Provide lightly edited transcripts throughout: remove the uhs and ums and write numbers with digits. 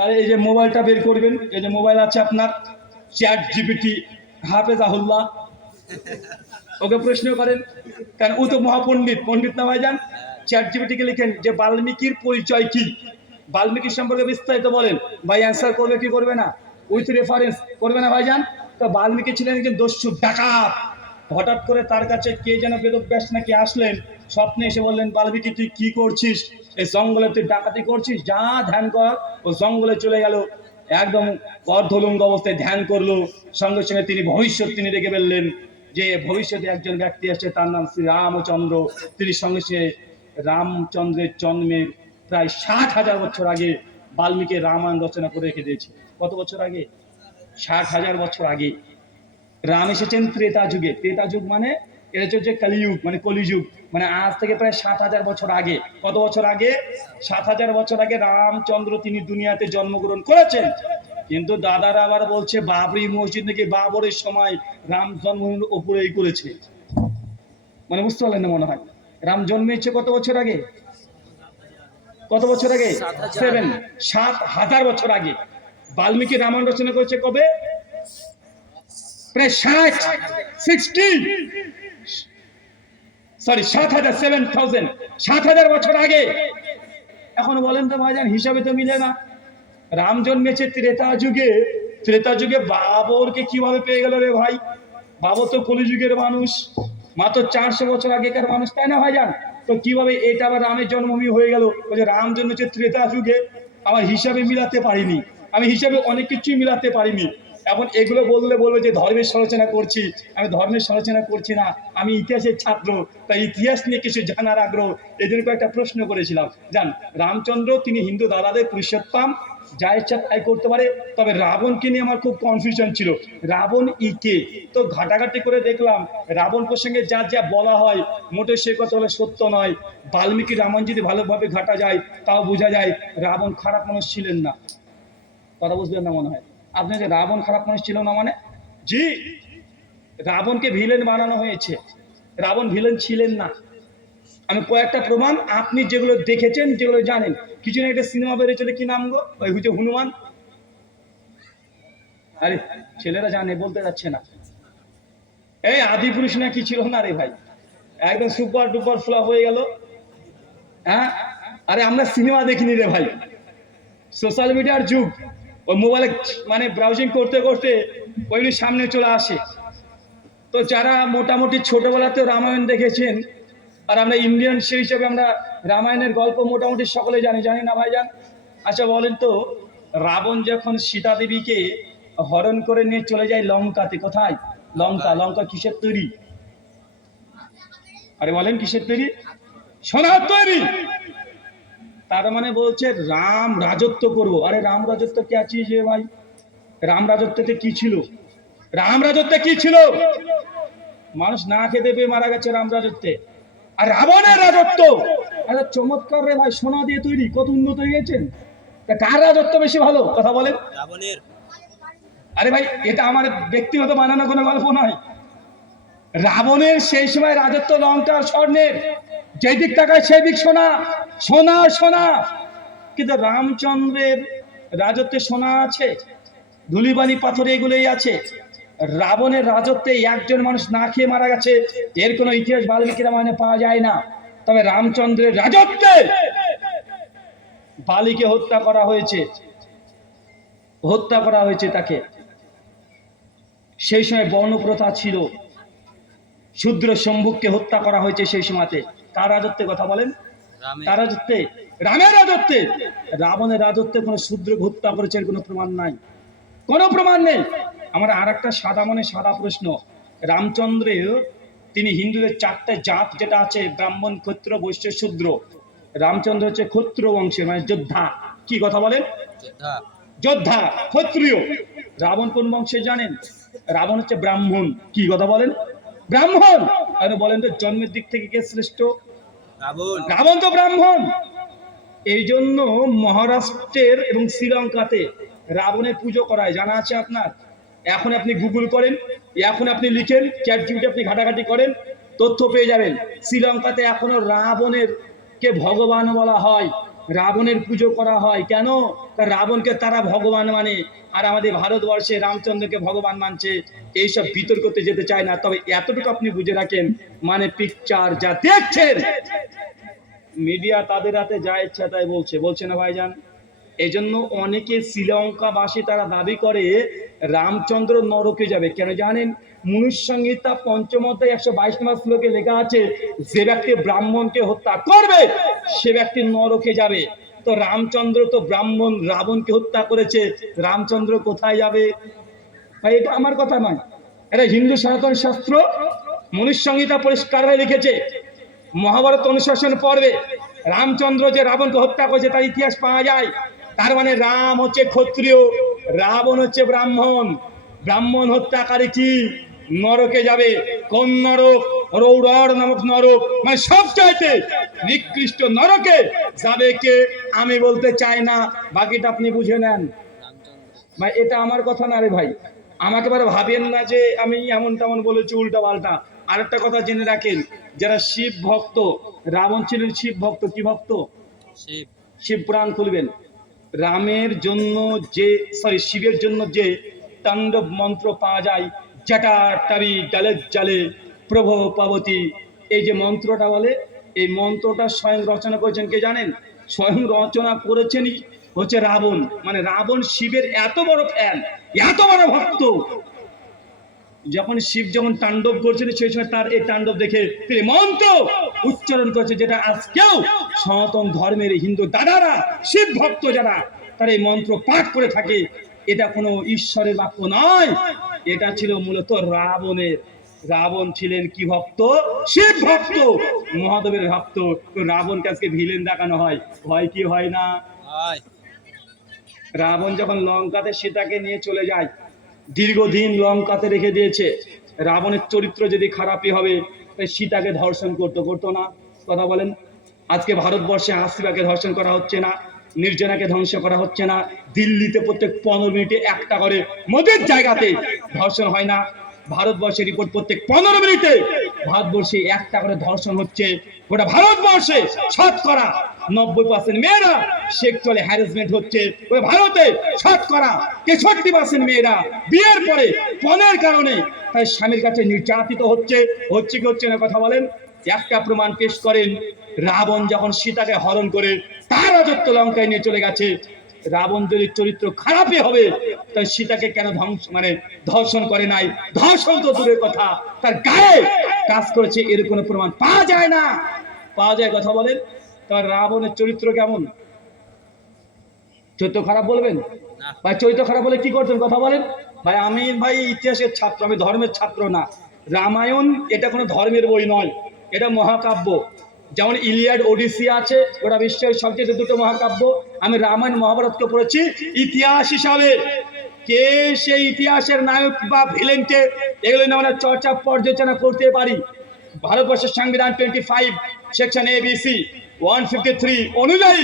তাহলে এই যে মোবাইলটা বের করবেন, এই যে মোবাইল আছে আপনার, চ্যাট জিপিটি হাফেজাহুল্লাহ, ওকে প্রশ্ন করেন, কারণ ও তো মহাপণ্ডিত, পণ্ডিত না ভাইজান। চ্যাট জিপিটিকে লিখেন যে বাল্মীকির পরিচয় কি, বাল্মীকি সম্পর্কে বিস্তারিত বলেন, ভাই অ্যান্সার করবে কি করবে না, উইথ রেফারেন্স করবে না ভাইজান। তো বাল্মীকি ছিলেন একজন দস্যু ডাকাত। হঠাৎ করে তার কাছে কে যেন বেদব্যাস নাকি আসলেন, স্বপ্নে এসে বললেন, বাল্মীকি তুই কি করছিস, এই জঙ্গলে তুই ডাকাতি করছিস, যা ধ্যান কর। ও জঙ্গলে চলে গেল, একদম অর্ধলুঙ্গ অবস্থায় ধ্যান করলো। সঙ্গে সঙ্গে তিনি ভবিষ্যৎ তিনি দেখে ফেললেন যে ভবিষ্যতে একজন ব্যক্তি আসছে, তার নাম শ্রী রামচন্দ্র। তিনি সঙ্গে সঙ্গে রামচন্দ্রের জন্মের প্রায় 60,000 বছর আগে বাল্মীকি রামায়ণ রচনা করে রেখে দিয়েছে। কত বছর আগে? 60,000 বছর আগে রাম এসেছেন ত্রেতা যুগে। ত্রেতা যুগ মানে এটা হচ্ছে কলিযুগ, মানে কলিযুগ, মানে আজ থেকে প্রায় 7,000 বছর আগে। কত বছর আগে? 7,000 বছর আগে রামচন্দ্র তিনি দুনিয়াতে জন্মগ্রহণ করেছেন। কিন্তু দাদারা আবার বলছে বাবরি মসজিদ নাকি বাবরের সময় রাম জন্মগ্রহণ উপরেই করেছে। মানে বুঝতে পারলেন না মনে হয়। রাম জন্মেছে কত বছর আগে? কত বছর আগে? 7,000 বছর আগে। বাল্মীকি রামায়ণ রচনা করেছে কবে? প্রায় 7,000 বছর আগে। এখন বলেন তো ভাইজান, হিসাবে তো মিলে না। রাম জন্মেছে ত্রেতা যুগে, ত্রেতা যুগে বাবরকে কিভাবে পেয়ে গেল রে ভাই? বাবর তো কলিযুগের মানুষ, মাত্র 400 বছর আগেকার মানুষ, তাই না ভাইজান? তো কিভাবে এটা আবার রামের জন্মভূমি হয়ে গেল? ওই যে রাম জন্মেছে ত্রেতা যুগে, আমার হিসাবে মিলাতে পারিনি, আমি হিসাবে অনেক কিছুই মিলাতে পারিনি। এখন এগুলো বললে বলবে যে ধর্মের সমালোচনা করছি। আমি ধর্মের সমালোচনা করছি না, আমি ইতিহাসের ছাত্র, তাই ইতিহাস নিয়ে কিছু জানার আগ্রহ, এই জন্য একটা প্রশ্ন করেছিলাম। জান, রামচন্দ্র তিনি হিন্দু দাদাদের পুরুষোত্তম, যা ইচ্ছা তাই করতে পারে। তবে রাবণকে নিয়ে আমার খুব কনফিউশন ছিল, রাবণ কে? তো ঘাটাঘাটি করে দেখলাম রাবণ প্রসঙ্গে যা যা বলা হয় মোটে সে কথা হলে সত্য নয়। বাল্মীকি রামায়ণ যদি ভালোভাবে ঘাটা যায় তাও বোঝা যায় রাবণ খারাপ মানুষ ছিলেন না। কথা বুঝবেন না মনে হয় আপনি, যে রাবণ খারাপ মানুষ ছিল না মানে? জি, রাবণকে ভিলেন বানানো হয়েছে, রাবণ ভিলেন ছিলেন না। আমি কয়েকটা প্রমাণ, আপনি যেগুলো দেখেছেন, যেগুলো জানেন। কিছু না, একটা সিনেমা বেরিয়েছিল, কি নাম গো, ওই হচ্ছে হনুমান। আরে ছেলেরা জানে, বলতে যাচ্ছে না। এই আদিপুরুষ না কি ছিল না রে ভাই, একদম সুপার ডুপার ফ্লপ হয়ে গেল। হ্যাঁ, আরে আমরা সিনেমা দেখিনি রে ভাই, সোশ্যাল মিডিয়ার যুগ। ওই মোবাইলে মানে ব্রাউজিং করতে করতে ওইগুলি সামনে চলে আসে। তো যারা মোটামুটি ছোটবেলাতেও রামায়ণ দেখেছেন, আর আমরা ইন্ডিয়ান সেই হিসাবে আমরা রামায়ণের গল্প মোটামুটি সকলে জানি, জানি না ভাইজান? আচ্ছা বলেন তো, রাবণ যখন সীতা দেবীকে হরণ করে নিয়ে চলে যায় লঙ্কাতে, কোথায়? লঙ্কা। লঙ্কা কিসের তৈরি? আরে বলেন কিসের তৈরি? সোনার তৈরি। তার মানে বলছে রাম রাজত্ব করবো। আরে রাম রাজত্ব কে আছে যে ভাই? রাম রাজত্বতে কি ছিল? রাম রাজত্বে কি ছিল? মানুষ না খেতে পেয়ে মারা গেছে রাম রাজত্বে। আর রাবণের রাজত্ব আরে চমৎকার রে ভাই, সোনা দিয়ে তৈরি, কত উন্নত হয়ে গেছেন। কার রাজত্ব বেশি ভালো, কথা বলেন? রাবণের। আরে ভাই, এটা আমার ব্যক্তিগত বানানো কোনো গল্প নয়। রাবণের সেই সময় রাজত্ব লঙ্কার স্বর্ণের, যেই দিক তাকায় সেই দিক সোনা, সোনা সোনা। কিন্তু রামচন্দ্রের রাজত্বে সোনা আছে, ধুলিবালি পাথর এগুলোই আছে। রাবণের রাজত্বে একজন মানুষ না খেয়ে মারা গেছে, এর কোনো ইতিহাস বাল্মীকি রামায়ণে পাওয়া যায় না। তবে রামচন্দ্রের রাজত্বে বালিকে হত্যা করা হয়েছে, হত্যা করা হয়েছে তাকে। সেই সময় বর্ণপ্রথা ছিল, শূদ্র শম্ভুককে হত্যা করা হয়েছে সেই সময়তে। কার রাজত্বে কথা বলেন? কার রাজত্বে? রামের রাজত্বে। রাবণের রাজত্বে কোনো শূদ্রকে হত্যা করেছে এর কোনো প্রমাণ নাই, কোনো প্রমাণ নেই। আমার আর একটা সাদা মনে সাদা প্রশ্ন, রামচন্দ্রের তিনি হিন্দুদের 4টে জাত যেটা আছে, ব্রাহ্মণ, ক্ষত্র, বৈশ্য, শূদ্র। রামচন্দ্র হচ্ছে ক্ষত্র বংশের, মানে যোদ্ধা। কি কথা বলেন? যোদ্ধা, ক্ষত্রিয়। রাবণ কোন বংশে জানেন? রাবণ হচ্ছে ব্রাহ্মণ। কি কথা বলেন? ব্রাহ্মণ। আর বলেন তো জন্মের দিক থেকে কে শ্রেষ্ঠ? রাবণ। রাবণ তো ব্রাহ্মণ। এই জন্য মহারাষ্ট্রের এবং শ্রীলঙ্কাতে রাবণের পুজো করায়, জানা আছে আপনার? এখন আপনি গুগল করেন, এখন আপনি লিখেন, চ্যাট জিপিটি আপনি ঘাটাঘাটি করেন, তথ্য পেয়ে যাবেন। শ্রীলঙ্কাতে এখনো রাবণের কে ভগবান বলা হয়, রাবণের পুজো করা হয় কেন? কারণ রাবণকে তারা ভগবান মানে, আর আমাদের ভারতবর্ষে রামচন্দ্রকে ভগবান মানছে। এইসব বিতর্কতে যেতে চায় না, তবে এতটুকু আপনি বুঝে রাখেন, মানে পিকচার যা দেখছেন মিডিয়া তাদের হাতে যা ইচ্ছা তাই বলছে না ভাইজান? এই জন্য অনেকে শ্রীলঙ্কাবাসী তারা দাবি করে রামচন্দ্র নরকে যাবে। কেন জানেন? মনুসংহিতা পঞ্চম অধ্যায় 122 নম্বর শ্লোকে লেখা আছে, যে ব্যক্তি ব্রাহ্মণকে হত্যা করবে সে ব্যক্তি নরকে যাবে। তো রামচন্দ্র তো ব্রাহ্মণ, রাবণকে হত্যা করেছে, রামচন্দ্র কোথায় যাবে? ভাই এটা আমার কথা নয়, এটা হিন্দু সনাতন শাস্ত্র মনুসংহিতা পরিষ্কার হয়ে লিখেছে। মহাভারত অনুশাসন পর্বে রামচন্দ্র যে রাবণকে হত্যা করেছে তার ইতিহাস পাওয়া যায়। তার মানে রাম হচ্ছে ক্ষত্রিয়, রাবণ হচ্ছে ব্রাহ্মণ। ব্রাহ্মণ হত্যাকারী কি নরকে যাবে। কোন নরক? রৌড় নামক নরক, মানে সবচাইতে নিকৃষ্ট নরকে যাবে কে আমি বলতে চাই না, বাকিটা আপনি বুঝে নেন। ভাই এটা আমার কথা না রে ভাই, আমাকে এবার ভাবেন না যে আমি এমন তেমন বলেছি উল্টা পাল্টা। আরেকটা কথা জেনে রাখেন, যারা শিব ভক্ত, রাবণ ছিলেন শিব ভক্ত। কি ভক্ত? শিব পুরাণ খুলবেন। রামের জন্য যে শিবের জন্য যে তাণ্ডব মন্ত্র পাওয়া যায়, জটা টাবি ডালে জালে প্রভো পাবতী, এই যে মন্ত্রটা বলে, এই মন্ত্রটা স্বয়ং রচনা করেছেন কে জানেন? স্বয়ং রচনা করেছেনই হচ্ছে রাবণ। মানে রাবণ শিবের এত বড় ফ্যান, এত বড় ভক্ত, যখন শিব যখন তাণ্ডব করছেন সেই সময় তার এই তাণ্ডব দেখে তিনি মন্ত্র উচ্চারণ করছে, যেটা আজকেও সনাতন ধর্মের হিন্দু দাদারা শিব ভক্ত যারা তারা এই মন্ত্র পাঠ করে থাকে। এটা কোনো ঈশ্বরের বাক্য নয়, এটা ছিল মূলত রাবণের। রাবণ ছিলেন কি ভক্ত? শিব ভক্ত, মহাদেবের ভক্ত। তো রাবণকে আজকে ভিলেন দেখানো হয়, হয় কি হয় না? রাবণ যখন লঙ্কাতে সীতাকে নিয়ে চলে যায়, দীর্ঘদিন লঙ্কাতে রেখে দিয়েছে। রাবণের চরিত্র যদি খারাপই হবে, সীতাকে ধর্ষণ করতো না? কথা বলেন। আজকে ভারতবর্ষে হাসিবাকে ধর্ষণ করা হচ্ছে না, নির্জনাকে ধ্বংস করা হচ্ছে না, দিল্লিতে প্রত্যেক 15 মিনিটে একটা করে মদের জায়গাতে ধর্ষণ হয় না? ভারতবর্ষের রিপোর্ট প্রত্যেক 15 মিনিটে ভারতবর্ষে একটা করে ধর্ষণ হচ্ছে। গোটা ভারতবর্ষে 90% মেয়েরা সেক্সুয়ালি হ্যারাসমেন্ট হচ্ছে। ওই ভারতে 63% মেয়েরা বিয়ের পরে পণের কারণে তার স্বামীর কাছে নির্যাতিত হচ্ছে। হচ্ছে কি হচ্ছে না কথা বলেন? একটা প্রমাণ পেশ করেন, রাবণ যখন সীতাকে হরণ করে তার রাজত্ব লঙ্কায় নিয়ে চলে গেছে। রাবণ যদি চরিত্র খারাপই হবে, তাই সীতাকে কেন ধর্ষণ করে নাই? ধর্ষণ তো দূরের কথা, তার গায়ে কাজ করেছে এর কোনো প্রমাণ পাওয়া যায় না। পাওয়া যায় কথা বলেন? তার রাবণের চরিত্র কেমন? চরিত্র খারাপ বলবেন ভাই? চরিত্র খারাপ বলে কি করতেন কথা বলেন? ভাই আমি ইতিহাসের ছাত্র, আমি ধর্মের ছাত্র না। রামায়ণ এটা কোনো ধর্মের বই নয়, এটা মহাকাব্য। যেমন ইলিয়াড ওডিসি আছে, ওটা বিশ্বের সবচেয়ে দুটো মহাকাব্য। আমি রামায়ণ মহাভারতকে পড়েছি ইতিহাস হিসাবে। কে সেই ইতিহাসের নায়ক বা ভিলেনকে, এগুলো নিয়ে আমরা চর্চা পর্যালোচনা করতে পারি। ভারতবর্ষের সংবিধান 25 সেকশন ABC 153 অনুযায়ী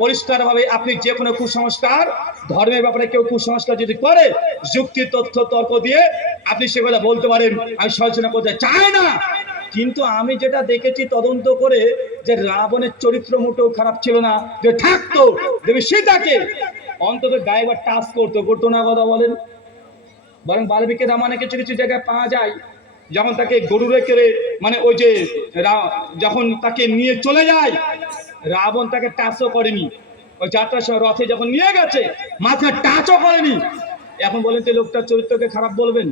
পরিষ্কারভাবে আপনি যে কোনো কুসংস্কার, ধর্মের ব্যাপারে কেউ কুসংস্কার যদি করে, যুক্তি তথ্য তর্ক দিয়ে আপনি সেগুলো বলতে পারেন। আমি সচেতন করতে চাই না, কিন্তু আমি যেটা দেখেছি তদন্ত করে, যে রাবণের চরিত্র মোটেও খারাপ ছিল না। যে থাকতো দেবী সীতাকে অন্তত গায়ে বা টাচ করতো না কথা বলেন? বরং বাল্মীকি রামায়ণে কিছু কিছু জায়গায় পাওয়া যায়, যখন তাকে গরুরে কেড়ে ওই যে যখন তাকে নিয়ে চলে যায়, রাবণ তাকে টাচও করেনি। ওই যাত্রার সময় রথে যখন নিয়ে গেছে, মাথা টাচও করেনি। এখন বলেন তো লোকটার চরিত্রকে খারাপ বলবেন?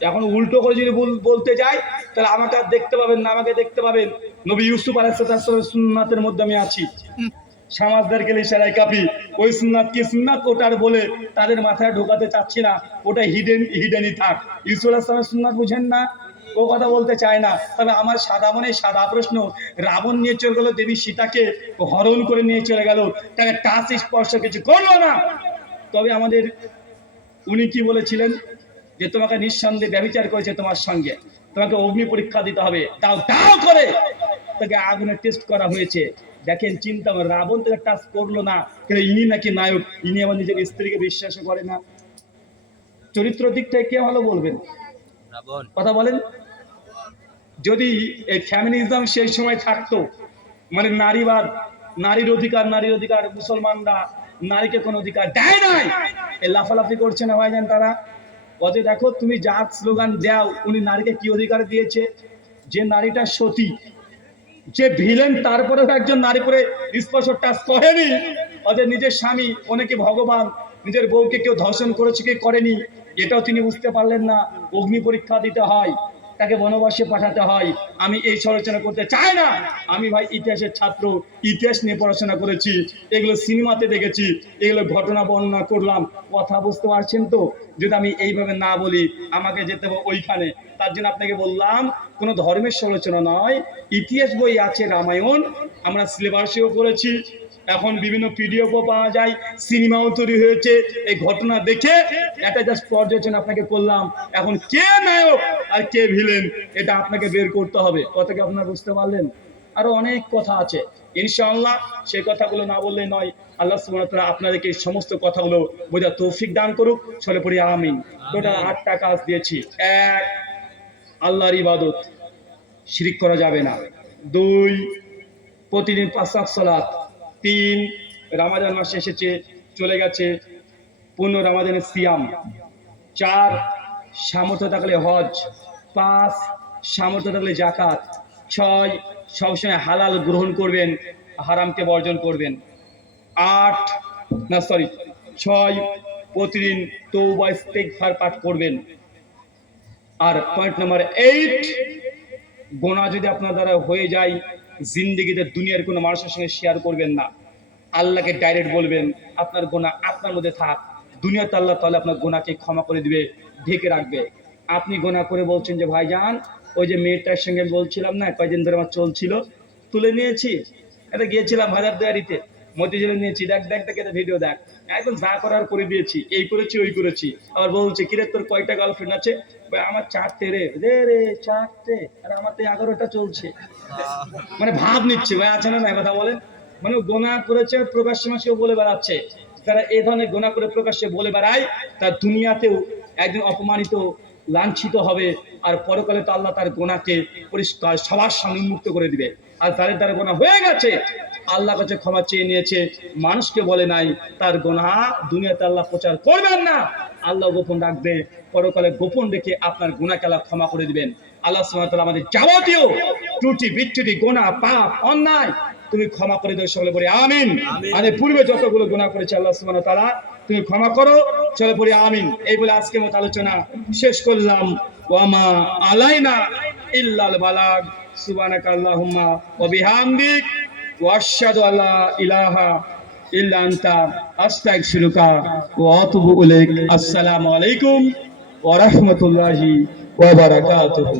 এখন উল্টো করে যদি বলতে যাই, তাহলে আমাকে আর দেখতে পাবেন না, আমাকে দেখতে পাবেন নবী ইউসুফ আলাইহিস সালামের সুন্নাতের মধ্যে আমি আছি। সমাজদার গেলে ইশারায় কাঁপি, ওই সুন্নাত কি সুন্নাত ওটার বলে তাদের মাথায় ঢোকাতে চাচ্ছি না, ওটা হিডেনই থাক। ইউসুফ আলাইহিস সালামের সুন্নাত বুঝেন না, ও কথা বলতে চায় না। তবে আমার সাদা প্রশ্ন, রাবণ নিয়ে চলে গেল দেবী সীতাকে হরণ করে নিয়ে চলে গেল, তাকে টাচ স্পর্শ কিছু করলো না। তবে আমাদের উনি কি বলেছিলেন? যে তোমাকে নিঃসন্দেহে ব্যভিচার করেছে তোমার সঙ্গে, তোমাকে অগ্নি পরীক্ষা দিতে হবে। তাও করে তাকে আগুনে টেস্ট করা হয়েছে। দেখেন চিন্তা, রাবণ তাকে টাচ করলো না, কিন্তু ইনি নাকি নায়ক, ইনি আমার নিজের স্ত্রীকে বিশ্বাস করে না। চরিত্র দিক থেকে কে ভালো বলবেন কথা বলেন? যদি এই ফ্যামিনিজম সেই সময় থাকতো, নারীবাদ, নারীর অধিকার, নারীর অধিকার, মুসলমানরা নারীকে কোনো অধিকার দেয় নাই, এই লাফালাফি করছে না ভাইজান তারা। অথচ দেখো তুমি যা স্লোগান দাও, উনি নারীকে কি অধিকার দিয়েছে? যে নারীটা সতী, যে ভিলেন, তারপরেও একজন নারী করে স্পর্শ টাচ করেনি। অথচ নিজের স্বামী, অনেকে ভগবান, নিজের বউকে কেউ ধর্ষণ করেছে কি করেনি এটাও তিনি বুঝতে পারলেন না। অগ্নি পরীক্ষা দিতে হয়, তাকে বনবাসে পাঠাতে হয়। আমি এই সমালোচনা করতে চাই না। আমি ভাই ইতিহাসের ছাত্র, ইতিহাস নিয়ে পড়াশোনা করেছি, এগুলো সিনেমাতে দেখেছি, এগুলো ঘটনা বর্ণনা করলাম। কথা বুঝতে পারছেন তো? যদি আমি এইভাবে না বলি আমাকে যেতে হবে ওইখানে। তার জন্য আপনাকে বললাম কোনো ধর্মের সমালোচনা নয়, ইতিহাস বই আছে, রামায়ণ আমরা সিলেবাসেও পড়েছি, এখন বিভিন্ন পিডিএফও পাওয়া যায়, সিনেমাও তৈরি হয়েছে। এই ঘটনা দেখে একটা জাস্ট পর্যালোচনা আপনাকে করলাম। এখন কে নায়ক আর কে ভিলেন এটা আপনাকে বের করতে হবে। কথাকে আপনারা বুঝতে পারলেন? আরো অনেক কথা আছে ইনশাআল্লাহ, সেই কথাগুলো না বললে নয়। আল্লাহ সুবহানাহু ওয়া তাআলা আপনাদেরকে এই সমস্ত কথাগুলো বোঝার তৌফিক দান করুক। চলে পড়ি আমিন। টোটাল 8টা কাজ দিয়েছি। 1, আল্লাহর ইবাদত, শিরিক করা যাবে না। 2, প্রতিদিন 5 ওয়াক্ত সালাত। 3, রমাদান মাস এসেছে, চলে গেছে, পূর্ণ রমাদানের সিয়াম। 4, সামর্থ্য থাকলে হজ। 5, সামর্থ্য থাকলে যাকাত। 6, সবসময় হালাল গ্রহণ করবেন, হারামকে বর্জন করবেন। 6, প্রতিদিন তওবা ইস্তেগফার পাঠ করবেন। আর পয়েন্ট নাম্বার 8, গোনা যদি আপনার দ্বারা হয়ে যায়, জিন্দেগিতে দুনিয়ার কোনো মানুষের সঙ্গে শেয়ার করবেন না। আল্লাহকে ডাইরেক্ট বলবেন আপনার গোনা আপনার মধ্যে থাক, দুনিয়াতে আল্লাহ তাআলা আপনার গোনাকে ক্ষমা করে দিবে, ঢেকে রাখবে। আপনি গোনা করে বলছেন যে ভাইজান ওই যে মেয়েটার সঙ্গে বলছিলাম না কয়দিন ধরে আমার চলছিল, তুলে নিয়েছি, এটা গিয়েছিলাম হাজার দুয়ারিতে, মতিঝিলে নিয়েছি, দেখ দেখ দেখ এটা ভিডিও দেখ, একদম যা করার করে দিয়েছি, এই করেছি ওই করেছি। আবার বলছে কিরে তোর কয়টা গার্লফ্রেন্ড আছে? আমার 4টে রে। রে 4টে? আর আমার তো 11টা চলছে। মানে ভাব নিচ্ছে ভাই, আছে না না কথা বলেন। মানে গোনা করেছে প্রকাশ্যে মাসেও বলে বেড়াচ্ছে। তারা এই ধরনের গোনা করে প্রকাশ্যে বলে বেড়ায়, তার দুনিয়াতেও একদিন অপমানিত, লাঞ্ছিত হবে। আর পরকালে তো আল্লাহ তার গোনাকে পরিষ্কার সবার সামনে উন্মুক্ত করে দিবে। আর তাদের দ্বারা গোনা হয়ে গেছে, আল্লাহ কাছে ক্ষমা চেয়ে নিয়েছে, মানুষকে বলে নাই, তার গোনা দুনিয়াতে আল্লাহ প্রচার করবেন না, আল্লাহ গোপন রাখবে, পরকালে গোপন রেখে আপনার গুনাহকে আল্লাহ ক্ষমা করে দিবেন। আল্লাহ সুবহানাহু ওয়া তাআলা আমাদের যাবতীয় ত্রুটি বিচ্যুতি গোনা পাপ অন্যায় তুমি ক্ষমা করে দাও, সকলে বলি আমিন। আর পূর্বে যতগুলো গুনাহ করেছে আল্লাহ সুবহানাহু ওয়া তাআলা তুমি ক্ষমা করো, চলে পড়ি আমিন। এই বলে আজকের মতো আলোচনা শেষ করলাম। ওয়ামা আলাইনা ইল্লাল বালাগ। সুবহানাকা আল্লাহুম্মা ওয়া বিহামদিক ওয়া আশহাদু আল্লা ইলাহা ইল্লা আনতা আস্তাগফিরুকা ওয়া আতুবু ইলাইক। আসসালামু আলাইকুম ওয়া রাহমাতুল্লাহি ওয়া বারাকাতুহু।